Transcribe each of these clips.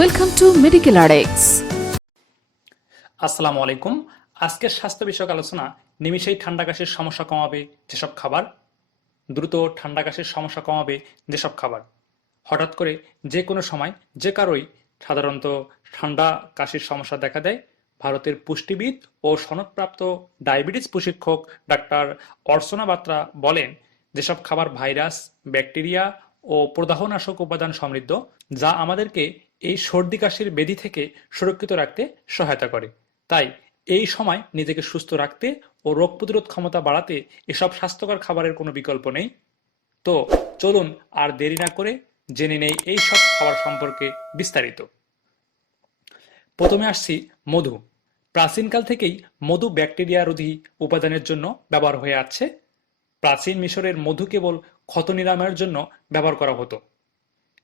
Welcome to Medical RX. আসসালামু আলাইকুম। আজকের স্বাস্থ্য বিষয়ক আলোচনা নিমিষেই ঠান্ডা কাশির সমস্যা কমাবে যেসব খাবার, দ্রুত ঠান্ডা কাশির সমস্যা কমাবে যেসব খাবার। হঠাৎ করে যে কোনো সময় যে কারোই সাধারণত ঠান্ডা কাশির সমস্যা দেখা দেয়। ভারতের পুষ্টিবিদ ও সনদপ্রাপ্ত ডায়াবেটিস প্রশিক্ষক ডাক্তার অর্চনা বাত্রা বলেন, যেসব খাবার ভাইরাস, ব্যাকটেরিয়া ও প্রদাহনাশক উপাদান সমৃদ্ধ, যা আমাদেরকে এই সর্দি কাশির ব্যাধি থেকে সুরক্ষিত রাখতে সহায়তা করে। তাই এই সময় নিজেকে সুস্থ রাখতে ও রোগ প্রতিরোধ ক্ষমতা বাড়াতে এসব স্বাস্থ্যকর খাবারের কোনো বিকল্প নেই। তো চলুন আর দেরি না করে জেনে নেই এই সব খাবার সম্পর্কে বিস্তারিত। প্রথমে আসছি মধু। প্রাচীনকাল থেকেই মধু ব্যাকটেরিয়া রোধী উপাদানের জন্য ব্যবহার হয়ে আসছে। প্রাচীন মিশরের মধু কেবল ক্ষত নিরাময়ের জন্য ব্যবহার করা হতো।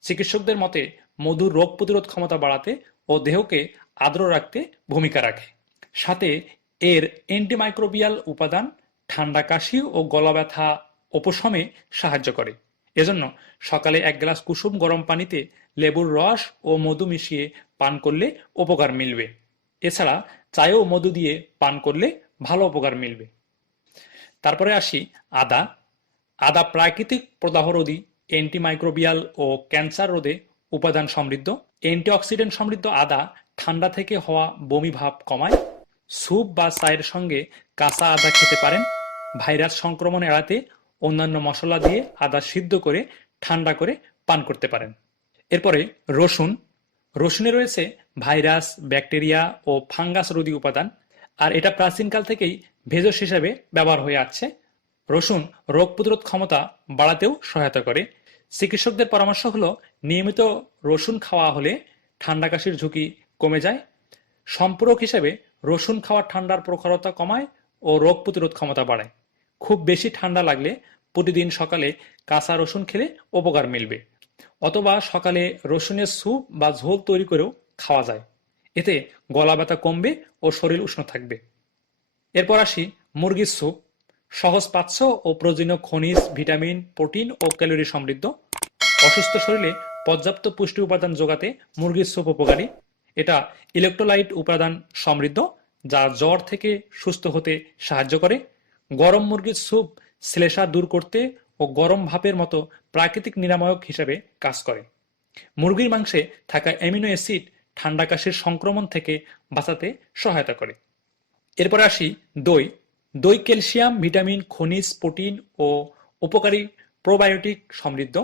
চিকিৎসকদের মতে মধু রোগ প্রতিরোধ ক্ষমতা বাড়াতে ও দেহকে আর্দ্র রাখতে ভূমিকা রাখে। সাথে এর অ্যান্টিমাইক্রোবিয়াল উপাদান ঠান্ডা কাশি ও গলা ব্যথা উপশমে সাহায্য করে। এজন্য সকালে এক গ্লাস কুসুম গরম পানিতে লেবুর রস ও মধু মিশিয়ে পান করলে উপকার মিলবে। এছাড়া চায়েও মধু দিয়ে পান করলে ভালো উপকার মিলবে। তারপরে আসি আদা। আদা প্রাকৃতিক প্রদাহরোধী, অ্যান্টিমাইক্রোবিয়াল ও ক্যান্সার রোধে উপাদান সমৃদ্ধ। অ্যান্টিঅক্সিডেন্ট সমৃদ্ধ আদা ঠান্ডা থেকে হওয়া বমি ভাব কমায়। স্যুপ বা চায়ের সঙ্গে কাঁচা আদা খেতে পারেন। ভাইরাস সংক্রমণ এড়াতে অন্যান্য মশলা দিয়ে আদা সিদ্ধ করে ঠান্ডা করে পান করতে পারেন। এরপরে রসুন। রসুনে রয়েছে ভাইরাস, ব্যাকটেরিয়া ও ফাঙ্গাস রোধী উপাদান, আর এটা প্রাচীনকাল থেকেই ভেষজ হিসেবে ব্যবহার হয়ে আসছে। রসুন রোগ প্রতিরোধ ক্ষমতা বাড়াতেও সহায়তা করে। চিকিৎসকদের পরামর্শ হলো নিয়মিত রসুন খাওয়া হলে ঠান্ডা কাশির ঝুঁকি কমে যায়। সম্পূরক হিসেবে রসুন খাওয়া ঠান্ডার প্রখরতা কমায় ও রোগ প্রতিরোধ ক্ষমতা বাড়ায়। খুব বেশি ঠান্ডা লাগলে প্রতিদিন সকালে কাঁচা রসুন খেলে উপকার মিলবে, অথবা সকালে রসুনের স্যুপ বা ঝোল তৈরি করেও খাওয়া যায়। এতে গলা ব্যথা কমবে ও শরীর উষ্ণ থাকবে। এরপর আসি মুরগির স্যুপ। সহজ পাচ্য ও প্রয়োজনীয় খনিজ, ভিটামিন, প্রোটিন ও ক্যালোরি সমৃদ্ধ। অসুস্থ শরীরে পর্যাপ্ত পুষ্টি উপাদান যোগাতে মুরগির স্যুপ উপকারী। এটা ইলেকট্রোলাইট উপাদান সমৃদ্ধ, যা জ্বর থেকে সুস্থ হতে সাহায্য করে। গরম মুরগির স্যুপ শ্লেষা দূর করতে ও গরম ভাপের মতো প্রাকৃতিক নিরাময়ক হিসেবে কাজ করে। মুরগির মাংসে থাকা অ্যামিনো অ্যাসিড ঠান্ডা কাশির সংক্রমণ থেকে বাঁচাতে সহায়তা করে। এরপরে আসি দই। দই ক্যালসিয়াম, ভিটামিন, খনিজ, প্রোটিন ও উপকারী প্রোবায়োটিক সমৃদ্ধ।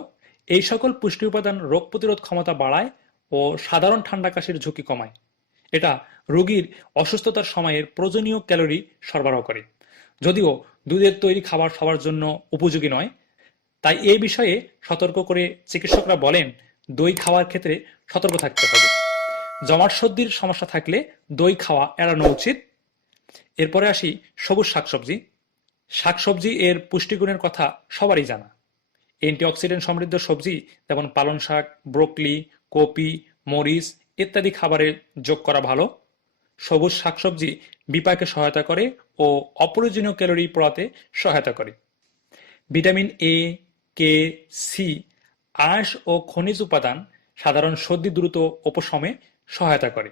এই সকল পুষ্টি উপাদান রোগ প্রতিরোধ ক্ষমতা বাড়ায় ও সাধারণ ঠান্ডা কাশির ঝুঁকি কমায়। এটা রোগীর অসুস্থতার সময়ের প্রয়োজনীয় ক্যালোরি সরবরাহ করে। যদিও দুধের তৈরি খাবার সবার জন্য উপযোগী নয়, তাই এই বিষয়ে সতর্ক করে চিকিৎসকরা বলেন দই খাওয়ার ক্ষেত্রে সতর্ক থাকতে হবে। জমাট সর্দির সমস্যা থাকলে দই খাওয়া এড়ানো উচিত। এরপরে আসি সবুজ শাকসবজি। শাকসবজি এর পুষ্টিগুণের কথা সবারই জানা। অ্যান্টিঅক্সিডেন্ট সমৃদ্ধ সবজি যেমন পালং শাক, ব্রোকলি, কপি, মরিচ ইত্যাদি খাবারে যোগ করা ভালো। সবুজ শাকসবজি বিপাকে সহায়তা করে ও অপ্রয়োজনীয় ক্যালোরি পোড়াতে সহায়তা করে। ভিটামিন এ, কে, সি, আঁশ ও খনিজ উপাদান সাধারণ সর্দি দ্রুত উপশমে সহায়তা করে।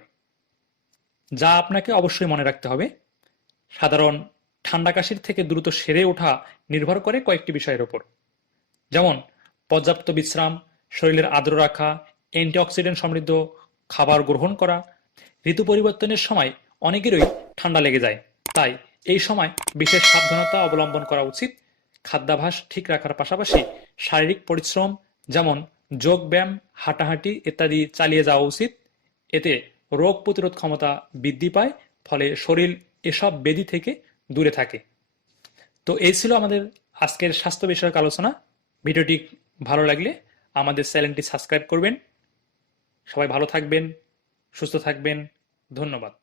যা আপনাকে অবশ্যই মনে রাখতে হবে, সাধারণ ঠান্ডা কাশির থেকে দ্রুত সেরে ওঠা নির্ভর করে কয়েকটি বিষয়ের উপর, যেমন পর্যাপ্ত বিশ্রাম, শরীরের আর্দ্র রাখা, অ্যান্টিঅক্সিডেন্ট সমৃদ্ধ খাবার গ্রহণ করা। ঋতু পরিবর্তনের সময় অনেকেরই ঠান্ডা লেগে যায়, তাই এই সময় বিশেষ সাবধানতা অবলম্বন করা উচিত। খাদ্যাভ্যাস ঠিক রাখার পাশাপাশি শারীরিক পরিশ্রম যেমন যোগ ব্যায়াম, হাঁটাহাঁটি ইত্যাদি চালিয়ে যাওয়া উচিত। এতে রোগ প্রতিরোধ ক্ষমতা বৃদ্ধি পায়, ফলে শরীর এসব ব্যাধি থেকে দূরে থাকে। তো এই ছিল আমাদের আজকের স্বাস্থ্য বিষয়ক আলোচনা। ভিডিওটি ভালো লাগলে আমাদের চ্যানেলটি সাবস্ক্রাইব করবেন। সবাই ভালো থাকবেন, সুস্থ থাকবেন। ধন্যবাদ।